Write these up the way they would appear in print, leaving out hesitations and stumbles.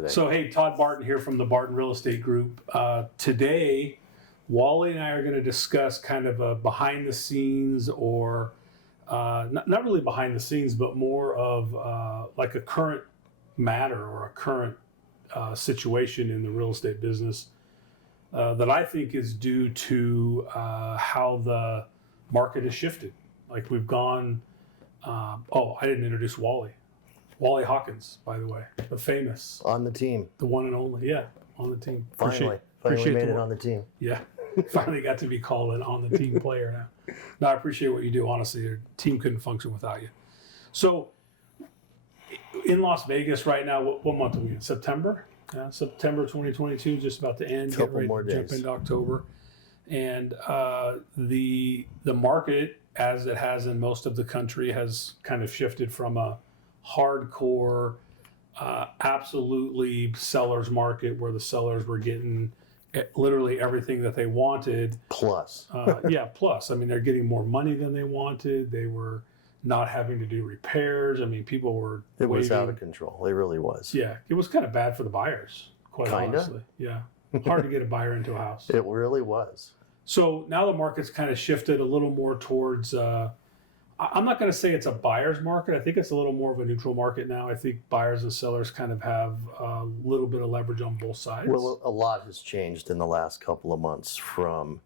today? So, hey, Todd Barton here from the Barton Real Estate Group. Today, Wally and I are going to discuss kind of a behind the scenes or not really behind the scenes, but more of like a current matter or a current situation in the real estate business that I think is due to how the market has shifted. Like we've gone, I didn't introduce Wally. Wally Hawkins, by the way, the famous. On the team. The one and only, yeah, on the team. Finally made it on the team. Yeah, finally got to be called an on the team player now. No, I appreciate what you do. Honestly, your team couldn't function without you. So, in Las Vegas right now, what month are we in? September? September 2022, just about to end. Couple Get ready more to days. jump into October. And the market, as it has in most of the country, has kind of shifted from a hardcore, absolutely seller's market where the sellers were getting literally everything that they wanted. Plus. Plus. I mean, they're getting more money than they wanted. They were not having to do repairs. I mean, people were It was out of control. It really was. Yeah, it was kind of bad for the buyers, quite Kinda? honestly. Yeah, hard to get a buyer into a house. It really was. So now the market's kind of shifted a little more towards, I'm not going to say it's a buyer's market. I think it's a little more of a neutral market now. I think buyers and sellers kind of have a little bit of leverage on both sides. Well, a lot has changed in the last couple of months from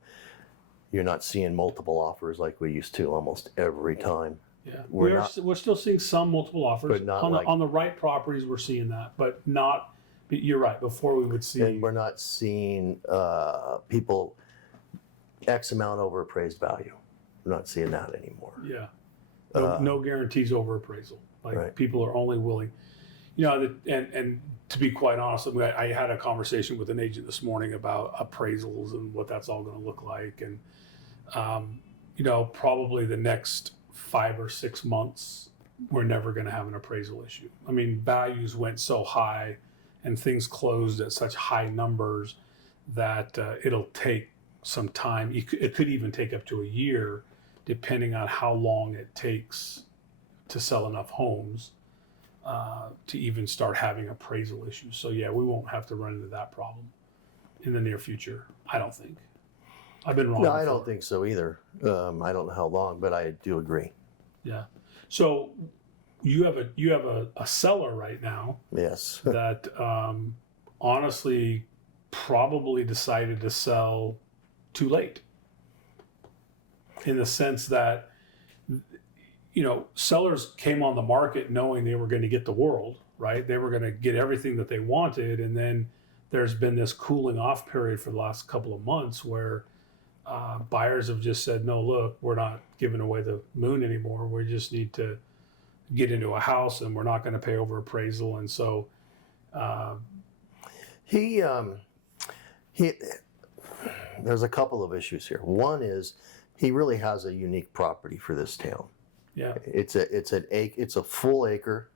you're not seeing multiple offers like we used to almost every time. Yeah, We're we're still seeing some multiple offers. But not on the right properties, we're seing that, but not, but you're right, before we would see. And we're not seeing people X amount over appraised value. We're not seeing that anymore. Yeah. No guarantees over appraisal. Like Right. people are only willing, and to be quite honest, I had a conversation with an agent this morning about appraisals and what that's all going to look like. And, probably the next 5 or 6 months, we're never going to have an appraisal issue. I mean, values went so high and things closed at such high numbers that it'll take some time. It could even take up to a year, depending on how long it takes to sell enough homes to even start having appraisal issues. So yeah, we won't have to run into that problem in the near future, I don't think. I've been wrong. No, before. I don't think so either. I don't know how long, but I do agree. Yeah. So you have a seller right now Yes. that honestly probably decided to sell too late, in the sense that sellers came on the market knowing they were going to get the world, right? They were going to get everything that they wanted, and then there's been this cooling off period for the last couple of months where buyers have just said, no, look, we're not giving away the moon anymore. We just need to get into a house, and we're not going to pay over appraisal. And so He there's a couple of issues here. One is he really has a unique property for this town. yeah, It's a full acre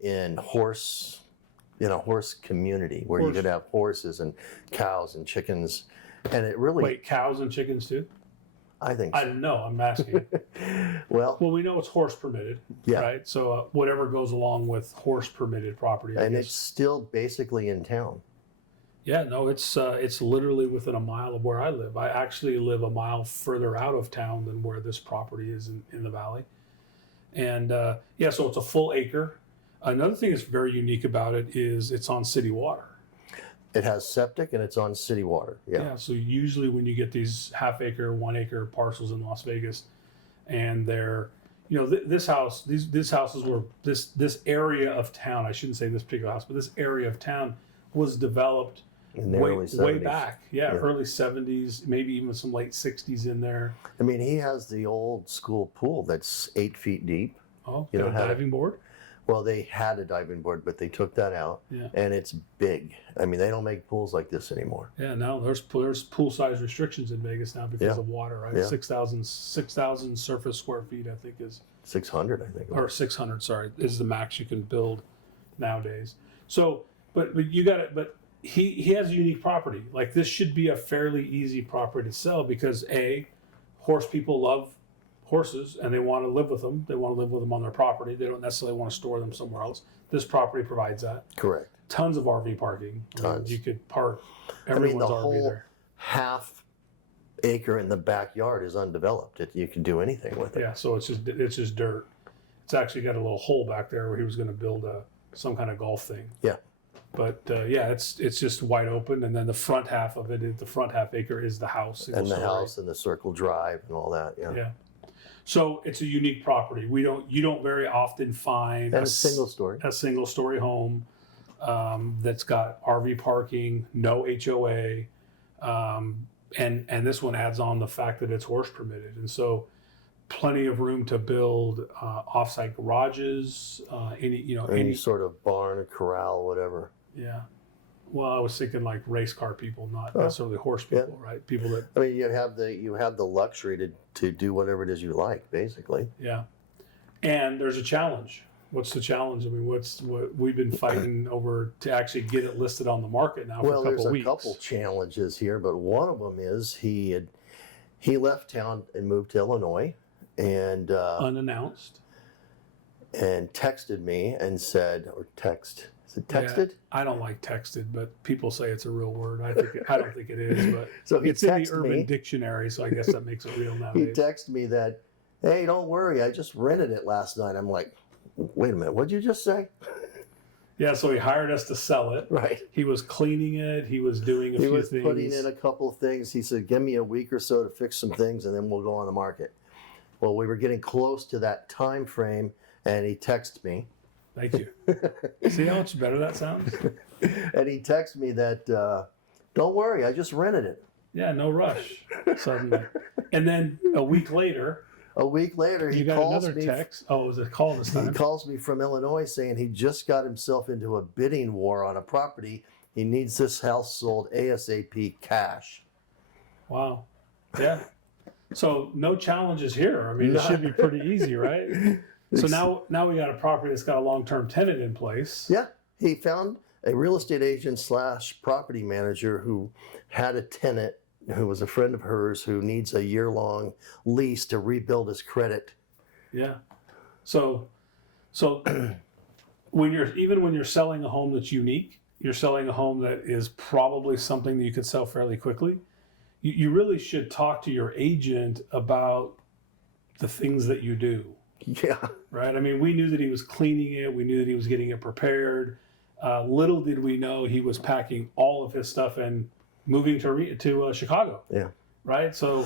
in horse community where you could have horses and cows and chickens, and it really. wait, cows and chickens too? I think. I So. don't know. I'm asking. Well, Well, we know it's horse permitted, Yeah. right? So whatever goes along with horse permitted property. I and guess. it's still basically in town. Yeah, no, it's literally within a mile of where I live. I actually live a mile further out of town than where this property is in the valley. And so it's a full acre. Another thing that's very unique about it is it's on city water. It has septic and it's on city water. Yeah. So usually when you get these half acre, 1 acre parcels in Las Vegas, and they're, this houses were this area of town. I shouldn't say this particular house, but this area of town was developed In the way, early 70s. way back. Yeah, early 70s, maybe even some late 60s in there. I mean, he has the old school pool that's 8 feet deep. Oh, You got don't a have diving board? Well, they had a diving board, but they took that out. Yeah. And it's big. I mean, they don't make pools like this anymore. Yeah, no, there's pool size restrictions in Vegas now because Yeah. of water, right? Yeah. 6,000 surface square feet, I think is, 600, I think. or 600, sorry, is the max you can build nowadays. So, but you got it, but he has a unique property. Like this should be a fairly easy property to sell because horse people love horses and they want to live with them. They want to live with them on their property. They don't necessarily want to store them somewhere else. This property provides that. Correct. Tons of RV parking. Tons. You could park The everyone's RV whole there. half acre in the backyard is undeveloped. You can do anything with it. Yeah, so it's just dirt. It's actually got a little hole back there where he was going to build some kind of golf thing. Yeah. But yeah, it's just wide open, and then the front half of it, the front half acre is the house, And the story. house and the circle drive and all that. Yeah. Yeah. So it's a unique property. You don't very often find And a single story. a single story home that's got RV parking, no HOA, and this one adds on the fact that it's horse permitted, and so plenty of room to build offsite garages, Any sort of barn or corral, whatever. yeah. Well, I was thinking like race car people, not necessarily horse people, right? People that I mean, you have the luxury to do whatever it is you like, basically. yeah. And there's a challenge. What's the challenge? I mean, what we've been fighting over to actually get it listed on the market now for a couple Well, there's weeks. a couple challenges here, but one of them is he left town and moved to Illinois, and Unannounced. and texted me and said, or text. Is it texted? Yeah, I don't like texted, but people say it's a real word. I don't think it is, but So he it's in the texted Urban me. Dictionary, so I guess that makes it real He nowadays. texted me that, hey, don't worry, I just rented it last night. I'm like, wait a minute, what'd you just say? Yeah, so he hired us to sell it. Right. He was cleaning it. He was doing a He few was things. putting in a couple of things. He said, give me a week or so to fix some things and then we'll go on the market. Well, we were getting close to that time frame and he texted me. Thank you. See how much better that sounds? And he texted me that, don't worry, I just rented it. Yeah, no rush. Suddenly, and then a week later, A week later, you he got calls another me. text. Oh, it was a call this He time. calls me from Illinois saying he just got himself into a bidding war on a property. He needs this house sold ASAP cash. Wow. Yeah. So no challenges here. I mean, it should be pretty easy, right? So now we got a property that's got a long-term tenant in place. Yeah, he found a real estate agent / property manager who had a tenant who was a friend of hers who needs a year-long lease to rebuild his credit. Yeah. So when you're selling a home that's unique, you're selling a home that is probably something that you could sell fairly quickly. You really should talk to your agent about the things that you do. Yeah, Right. I mean, we knew that he was cleaning it. We knew that he was getting it prepared. Little did we know he was packing all of his stuff and moving to Chicago. yeah. Right. So,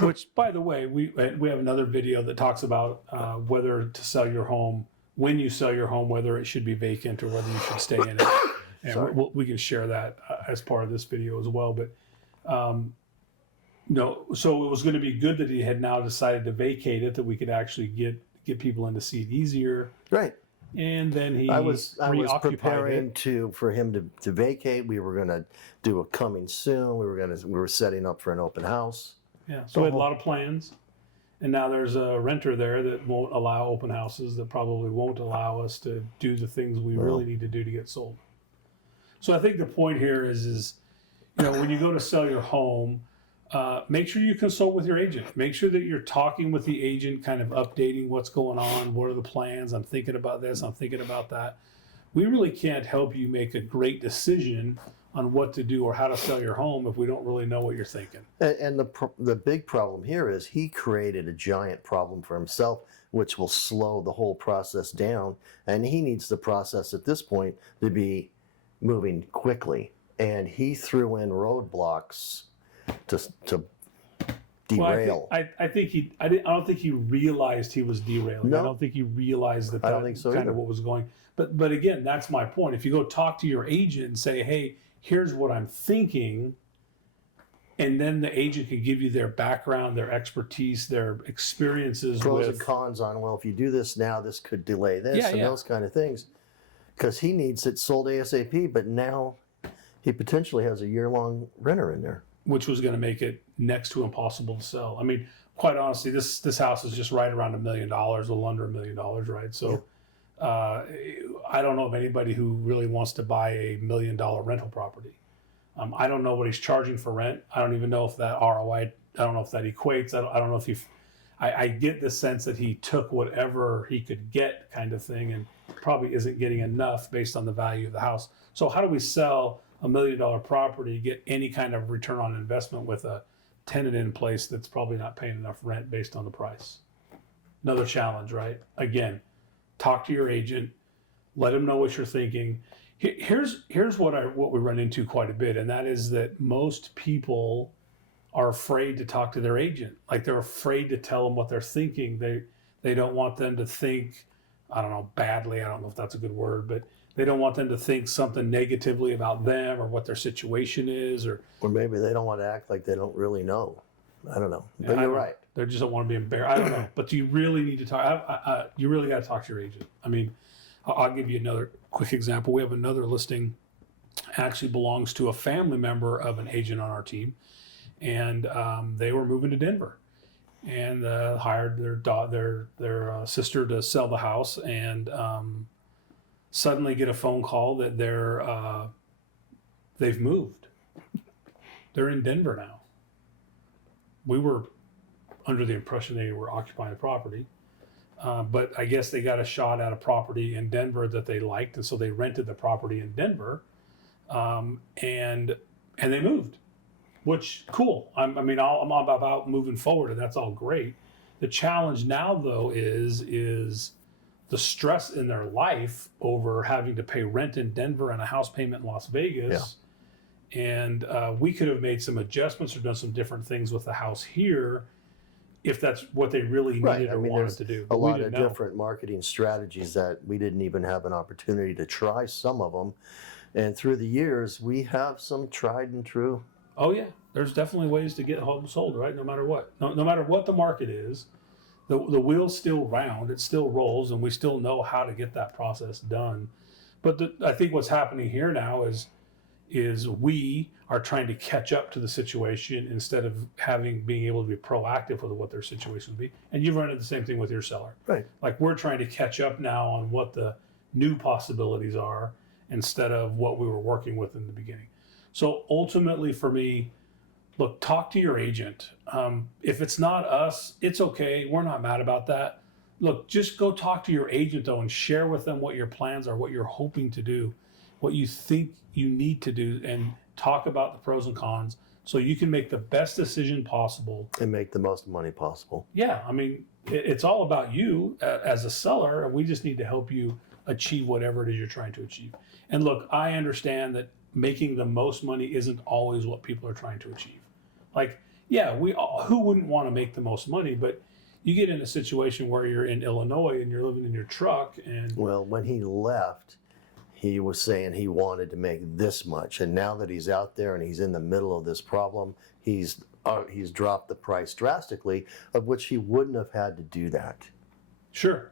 which, by the way, we have another video that talks about whether to sell your home, when you sell your home, whether it should be vacant or whether you should stay in it. And we can share that as part of this video as well. But no, so it was going to be good that he had now decided to vacate it, that we could actually get people in to see it easier. Right. And then he I was reoccupied preparing it. for him to vacate. We were going to do a coming soon. We were setting up for an open house. Yeah, so we had a lot of plans. And now there's a renter there that won't allow open houses, that probably won't allow us to do the things we really need to do to get sold. So I think the point here is when you go to sell your home, make sure you consult with your agent. Make sure that you're talking with the agent, kind of updating what's going on. What are the plans? I'm thinking about this. I'm thinking about that. We really can't help you make a great decision on what to do or how to sell your home if we don't really know what you're thinking. And the big problem here is he created a giant problem for himself, which will slow the whole process down. And he needs the process at this point to be moving quickly. And he threw in roadblocks to derail. Well, I don't think he realized he was derailing. No. I don't think he realized that I don't think so kind either. of what was going. But again, that's my point. If you go talk to your agent and say, hey, here's what I'm thinking, and then the agent can give you their background, their expertise, their experiences Pros with and cons on, well, if you do this now, this could delay this and those kind of things. Because he needs it sold ASAP, but now he potentially has a year-long renter in there. which was going to make it next to impossible to sell. I mean, quite honestly, this house is just right around $1 million, a little under $1 million, right? So I don't know of anybody who really wants to buy a $1 million rental property. I don't know what he's charging for rent. I don't even know if that ROI, I don't know if that equates. I don't know if I get the sense that he took whatever he could get, kind of thing, and probably isn't getting enough based on the value of the house. So how do we sell $1 million property, get any kind of return on investment with a tenant in place that's probably not paying enough rent based on the price? Another challenge, right? Again, talk to your agent, let them know what you're thinking. Here's what we run into quite a bit, and that is that most people are afraid to talk to their agent. Like, they're afraid to tell them what they're thinking. They don't want them to think, I don't know, badly. I don't know if that's a good word, but they don't want them to think something negatively about them or what their situation is, or maybe they don't want to act like they don't really know. I don't know, but you're right. They just don't want to be embarrassed. I don't know, but you really need to talk. You really got to talk to your agent. I mean, I'll give you another quick example. We have another listing, actually belongs to a family member of an agent on our team, and they were moving to Denver, and hired their sister to sell the house, and suddenly get a phone call that they've moved. They're in Denver now. We were under the impression they were occupying the property, but I guess they got a shot at a property in Denver that they liked, and so they rented the property in Denver, and they moved. Which, cool. I'm all about moving forward, and that's all great. The challenge now, though, is the stress in their life over having to pay rent in Denver and a house payment in Las Vegas. Yeah. And we could have made some adjustments or done some different things with the house here if that's what they really needed or wanted to do. But a lot of different marketing strategies that we didn't even have an opportunity to try some of them. And through the years, we have some tried and true. Oh, yeah. There's definitely ways to get homes sold, right? No matter what. No matter what the market is, the wheel's still round. It still rolls, and we still know how to get that process done. But I think what's happening here now is we are trying to catch up to the situation instead of being able to be proactive with what their situation would be. And you've run into the same thing with your seller. Right. Like, we're trying to catch up now on what the new possibilities are instead of what we were working with in the beginning. So ultimately for me, look, talk to your agent. If it's not us, it's okay. We're not mad about that. Look, just go talk to your agent, though, and share with them what your plans are, what you're hoping to do, what you think you need to do, and talk about the pros and cons so you can make the best decision possible. And make the most money possible. Yeah, I mean, it's all about you as a seller, and we just need to help you achieve whatever it is you're trying to achieve. And look, I understand that making the most money isn't always what people are trying to achieve. Like, yeah, who wouldn't want to make the most money? But you get in a situation where you're in Illinois and you're living in your truck, and well, when he left, he was saying he wanted to make this much, and now that he's out there and he's in the middle of this problem, he's dropped the price drastically, of which he wouldn't have had to do that. Sure,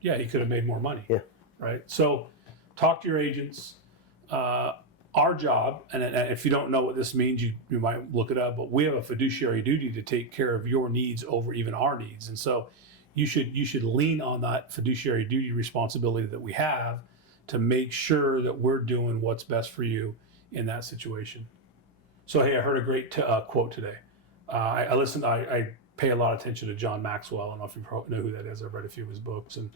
yeah, he could have made more money. Yeah, right. So, talk to your agents. Our job, and if you don't know what this means, you might look it up, but we have a fiduciary duty to take care of your needs over even our needs. And so you should lean on that fiduciary duty responsibility that we have to make sure that we're doing what's best for you in that situation. So, hey, I heard a great quote today. I pay a lot of attention to John Maxwell. I don't know if you know who that is. I've read a few of his books. And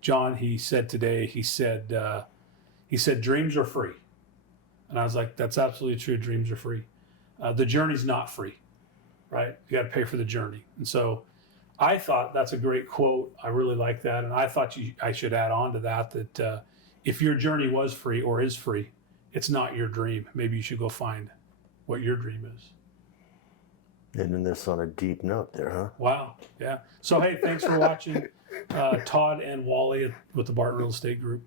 John, he said today, he said, dreams are free. And I was like, that's absolutely true. Dreams are free. The journey's not free, right? You got to pay for the journey. And so I thought that's a great quote. I really like that. And I thought I should add on to that if your journey was free or is free, it's not your dream. Maybe you should go find what your dream is. Ending this on a deep note there, huh? Wow. Yeah. So, hey, thanks for watching Todd and Wally with the Barton Real Estate Group.